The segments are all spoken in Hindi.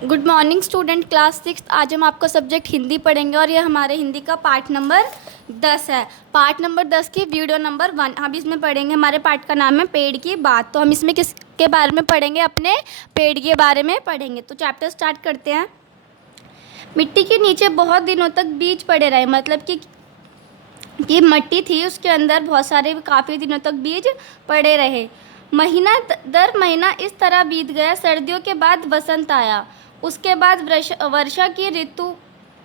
Good morning student, class 6। आज हम आपका सब्जेक्ट हिंदी पढ़ेंगे और ये हमारे हिंदी का पार्ट नंबर 10 है। पार्ट नंबर 10 की वीडियो नंबर 1 हम इसमें पढ़ेंगे। हमारे पार्ट का नाम है पेड़ की बात। तो हम इसमें किसके बारे में पढ़ेंगे? अपने पेड़ के बारे में पढ़ेंगे। तो चैप्टर स्टार्ट करते हैं। मिट्टी के नीचे बहुत दिनों तक बीज पड़े रहे, मतलब कि मट्टी थी, उसके अंदर बहुत सारे काफ़ी दिनों तक बीज पड़े रहे। महीना दर महीना इस तरह बीत गया। सर्दियों के बाद वसंत आया, उसके बाद वर्षा की ऋतु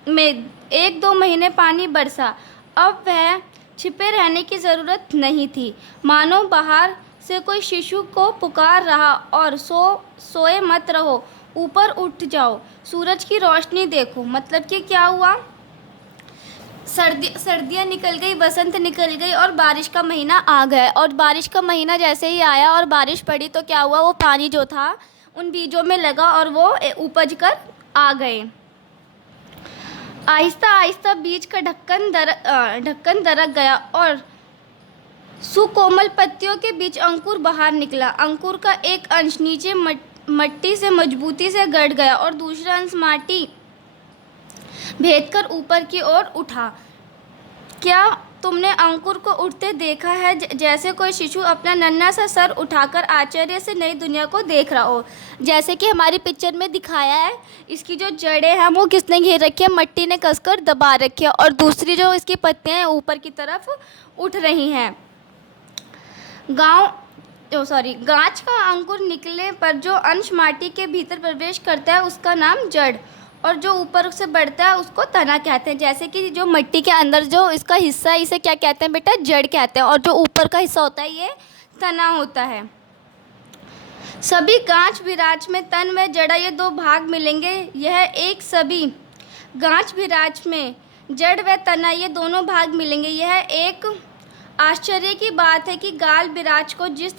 में 1-2 महीने पानी बरसा। अब वह छिपे रहने की ज़रूरत नहीं थी, मानो बाहर से कोई शिशु को पुकार रहा और सोए मत रहो, ऊपर उठ जाओ, सूरज की रोशनी देखो। मतलब कि क्या हुआ? सर्दियाँ निकल गई, बसंत निकल गई और बारिश का महीना आ गया। और बारिश का महीना जैसे ही आया और बारिश पड़ी तो क्या हुआ? वो पानी जो था उन बीजों में लगा और वो उपज कर आ गए। आहिस्ता आहिस्ता बीज का ढक्कन दरक गया और सुकोमल पत्तियों के बीच अंकुर बाहर निकला। अंकुर का एक अंश नीचे मट्टी से मजबूती से गड़ गया और दूसरा अंश माटी भेदकर ऊपर की ओर उठा। क्या तुमने अंकुर को उठते देखा है? जैसे कोई शिशु अपना नन्हा सा सर उठाकर आश्चर्य से नई दुनिया को देख रहा हो। जैसे कि हमारी पिक्चर में दिखाया है, इसकी जो जड़ें हैं वो किसने घेर रखी है? मट्टी ने कसकर दबा रखी है और दूसरी जो इसकी पत्तियां हैं ऊपर की तरफ उठ रही हैं। गांच का अंकुर निकलने पर जो अंश माटी के भीतर प्रवेश करता है उसका नाम जड़, और जो ऊपर से बढ़ता है उसको तना कहते हैं। जैसे कि जो मिट्टी के अंदर जो इसका हिस्सा है इसे क्या कहते हैं बेटा? जड़ कहते हैं। और जो ऊपर का हिस्सा होता है ये तना होता है। सभी गांच विराज में तन व जड़ा ये 2 भाग मिलेंगे। यह एक सभी गांच विराज में जड़ व तना ये दोनों भाग मिलेंगे। यह एक आश्चर्य की बात है कि गाल विराज को जिस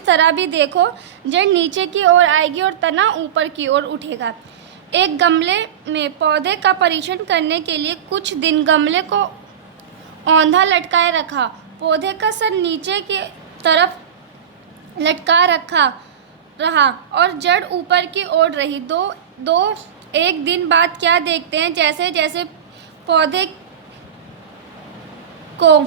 तरह भी देखो, जड़ नीचे की ओर आएगी और तना ऊपर की ओर उठेगा। एक गमले में पौधे का परीक्षण करने के लिए कुछ दिन गमले को औंधा लटकाए रखा। पौधे का सर नीचे की तरफ लटका रहा और जड़ ऊपर की ओर रही। एक दिन बाद क्या देखते हैं? जैसे जैसे पौधे को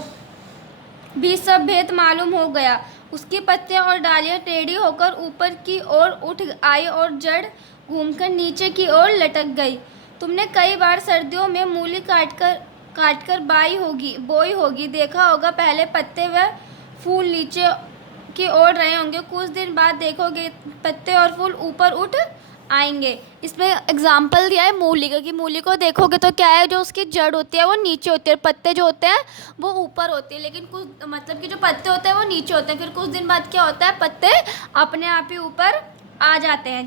भी सब भेद मालूम हो गया, उसकी पत्तियां और डालियां टेढ़ी होकर ऊपर की ओर उठ आई और जड़ घूमकर नीचे की ओर लटक गई। तुमने कई बार सर्दियों में मूली काटकर बोई होगी, देखा होगा। पहले पत्ते व फूल नीचे की ओर रहे होंगे, कुछ दिन बाद देखोगे पत्ते और फूल ऊपर उठ आएंगे। इसमें एग्जाम्पल दिया है मूली का, कि मूली को देखोगे तो क्या है, जो उसकी जड़ होती है वो नीचे होती है और पत्ते जो होते हैं वो ऊपर होते हैं। लेकिन कुछ मतलब कि जो पत्ते होते हैं वो नीचे होते हैं। फिर कुछ दिन बाद क्या होता है? पत्ते अपने आप ही ऊपर आ जाते हैं।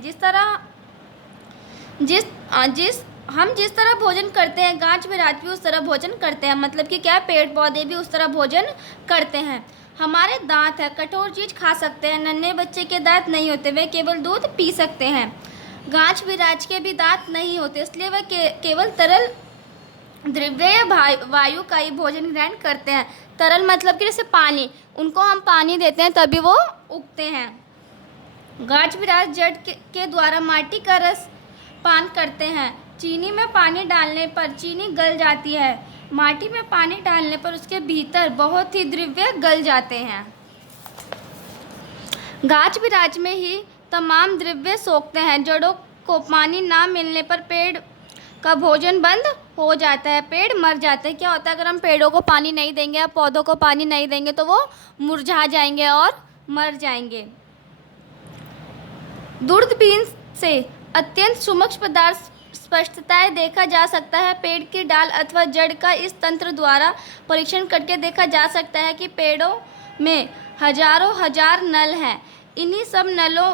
हम जिस तरह भोजन करते हैं, गांच विराज भी उस तरह भोजन करते हैं। मतलब कि क्या है? पेड़ पौधे भी उस तरह भोजन करते हैं। हमारे दांत है, कठोर चीज खा सकते हैं। नन्हे बच्चे के दांत नहीं होते, वे केवल दूध पी सकते हैं। गांच विराज के भी दांत नहीं होते, इसलिए वे केवल तरल द्रव्य या वायु का ही भोजन ग्रहण करते हैं। तरल मतलब कि जैसे पानी, उनको हम पानी देते हैं तभी वो उगते हैं। गांच विराज जड़ के द्वारा माटी का रस पान करते हैं। चीनी में पानी डालने पर चीनी गल जाती है। माटी में पानी डालने पर उसके भीतर बहुत ही द्रव्य गल जाते हैं। गांच विराज में ही तमाम द्रव्य सोखते हैं। जड़ों को पानी ना मिलने पर पेड़ का भोजन बंद हो जाता है, पेड़ मर जाते हैं। क्या होता है? अगर हम पेड़ों को पानी नहीं देंगे या पौधों को पानी नहीं देंगे तो वो मुरझा जाएंगे और मर जाएंगे। दूरबीन से अत्यंत सूक्ष्म पदार्थ स्पष्टताएं देखा जा सकता है। पेड़ की डाल अथवा जड़ का इस तंत्र द्वारा परीक्षण करके देखा जा सकता है कि पेड़ों में हजारों हजार नल हैं। इन्हीं सब नलों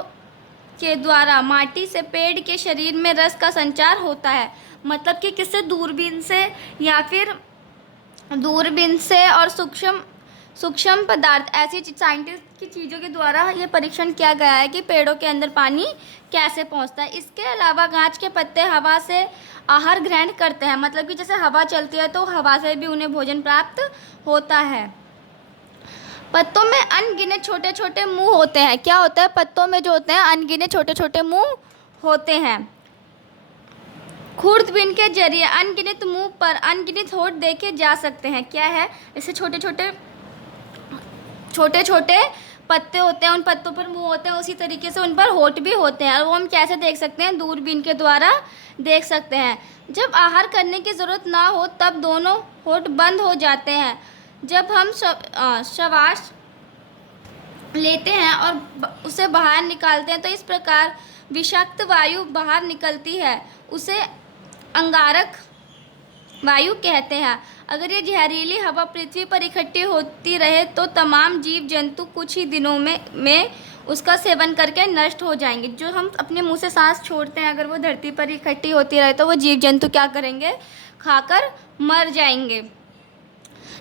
के द्वारा माटी से पेड़ के शरीर में रस का संचार होता है। मतलब कि किससे? दूरबीन से, या फिर दूरबीन से और सूक्ष्म पदार्थ, ऐसी साइंटिस्ट की चीज़ों के द्वारा ये परीक्षण किया गया है कि पेड़ों के अंदर पानी कैसे पहुंचता है। इसके अलावा गांच के पत्ते हवा से आहार ग्रहण करते हैं। मतलब कि जैसे हवा चलती है तो हवा से भी उन्हें भोजन प्राप्त होता है। पत्तों में अनगिनत छोटे छोटे मुंह होते हैं। क्या होता है? पत्तों में जो होते हैं अनगिनत छोटे छोटे मुंह होते हैं। खुर्दबीन के जरिए अनगिनत मुंह पर अनगिनत होंठ देखे जा सकते हैं। क्या है? इससे छोटे छोटे पत्ते होते हैं, उन पत्तों पर मुंह होते हैं, उसी तरीके से उन पर होंठ भी होते हैं। और वो हम कैसे देख सकते हैं? दूरबीन के द्वारा देख सकते हैं। जब आहार करने की ज़रूरत ना हो तब दोनों होंठ बंद हो जाते हैं। जब हम श्वास लेते हैं और उसे बाहर निकालते हैं तो इस प्रकार विषाक्त वायु बाहर निकलती है, उसे अंगारक वायु कहते हैं। अगर ये जहरीली हवा पृथ्वी पर इकट्ठी होती रहे तो तमाम जीव जंतु कुछ ही दिनों में उसका सेवन करके नष्ट हो जाएंगे। जो हम अपने मुंह से सांस छोड़ते हैं, अगर वो धरती पर इकट्ठी होती रहे तो वो जीव जंतु क्या करेंगे? खाकर मर जाएंगे।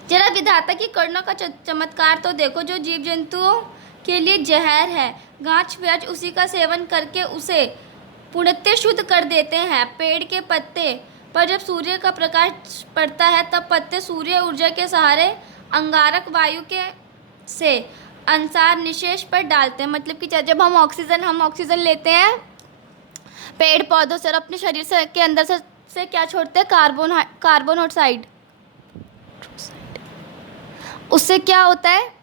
जरा विधाता की करुणा का चमत्कार तो देखो। जो जीव जंतुओं के लिए जहर है, गाछ प्याज उसी का सेवन करके उसे पूर्णतः शुद्ध कर देते हैं। पेड़ के पत्ते पर जब सूर्य का प्रकाश पड़ता है तब पत्ते सूर्य ऊर्जा के सहारे अंगारक वायु के से अंशार निशेष पर डालते हैं। मतलब कि जब हम ऑक्सीजन लेते हैं पेड़ पौधों से और अपने शरीर से के अंदर से क्या छोड़ते हैं? Carbon oxide. उससे क्या होता है?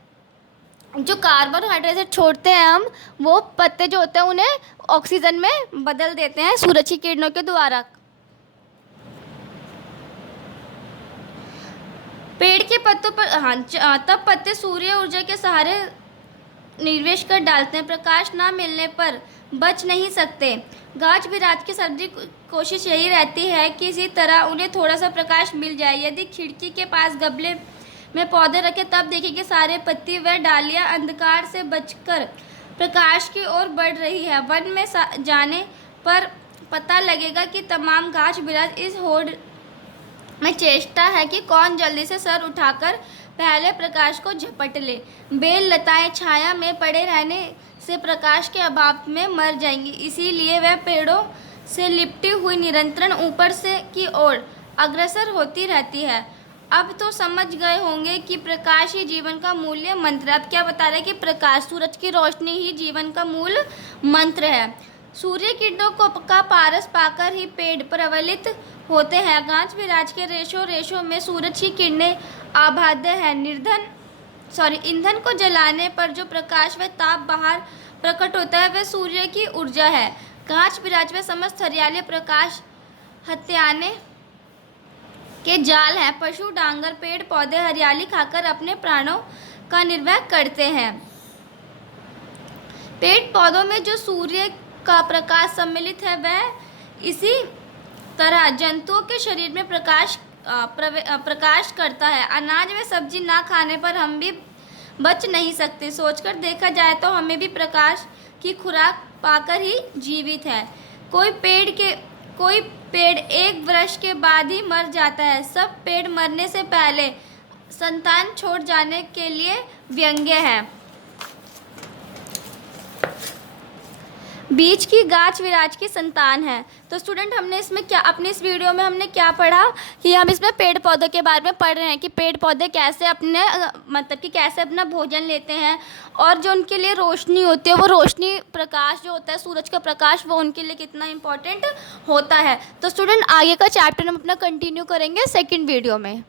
जो कार्बन हाइड्रोक्साइड छोड़ते हैं हम, वो पत्ते जो होते हैं उन्हें ऑक्सीजन में बदल देते हैं सूरज की किरणों के द्वारा। पेड़ के पत्तों पर तब पत्ते सूर्य ऊर्जा के सहारे निवेश कर डालते हैं। प्रकाश ना मिलने पर बच नहीं सकते। गाछ बिराज की सर्दी कोशिश यही रहती है कि इसी तरह उन्हें थोड़ा सा प्रकाश मिल जाए। यदि खिड़की के पास गमले में पौधे रखे तब देखेंगे सारे पत्ती व डालियां अंधकार से बचकर प्रकाश की ओर बढ़ रही है। वन में जाने पर पता लगेगा कि तमाम गाछ बिराज इस होड़ में चेष्टा है कि कौन जल्दी से सर उठाकर पहले प्रकाश को झपट ले। बेल लताएं छाया में पड़े रहने से प्रकाश के अभाव में मर जाएंगी, इसीलिए वह पेड़ों से लिपटी हुई निरंतर ऊपर से की ओर अग्रसर होती रहती है। अब तो समझ गए होंगे कि प्रकाश ही जीवन का मूल्य मंत्र है। अब क्या बता रहे हैं कि प्रकाश, सूरज की रोशनी ही जीवन का मूल मंत्र है। सूर्य किरणों का पारस पाकर ही पेड़ प्रज्वलित होते हैं। गाछ बिराज के रेशों में सूरज की किरणें आबाद है। ईंधन को जलाने पर जो प्रकाश व ताप बाहर प्रकट होता है वह सूर्य की ऊर्जा है। गाछ बिराज में समस्त हरियाली प्रकाश हत्याने के जाल हैं। पशु डांगर पेड़ पौधे हरियाली खाकर अपने प्राणों का निर्वाह करते हैं। पेड़ पौधों में जो सूर्य का प्रकाश सम्मिलित है वह इसी तरह जंतुओं के शरीर में प्रकाश करता है। अनाज व सब्जी ना खाने पर हम भी बच नहीं सकते। सोचकर देखा जाए तो हमें भी प्रकाश की खुराक पाकर ही जीवित है। कोई पेड़ एक वर्ष के बाद ही मर जाता है। सब पेड़ मरने से पहले संतान छोड़ जाने के लिए व्यंग्य है। बीज की गाछ विराज की संतान है। तो स्टूडेंट हमने इसमें क्या, अपने इस वीडियो में हमने क्या पढ़ा कि हम इसमें पेड़ पौधों के बारे में पढ़ रहे हैं कि पेड़ पौधे कैसे अपने मतलब कि कैसे अपना भोजन लेते हैं और जो उनके लिए रोशनी होती है वो रोशनी प्रकाश जो होता है सूरज का प्रकाश वो उनके लिए कितना इम्पोर्टेंट होता है। तो स्टूडेंट आगे का चैप्टर हम अपना कंटिन्यू करेंगे सेकेंड वीडियो में।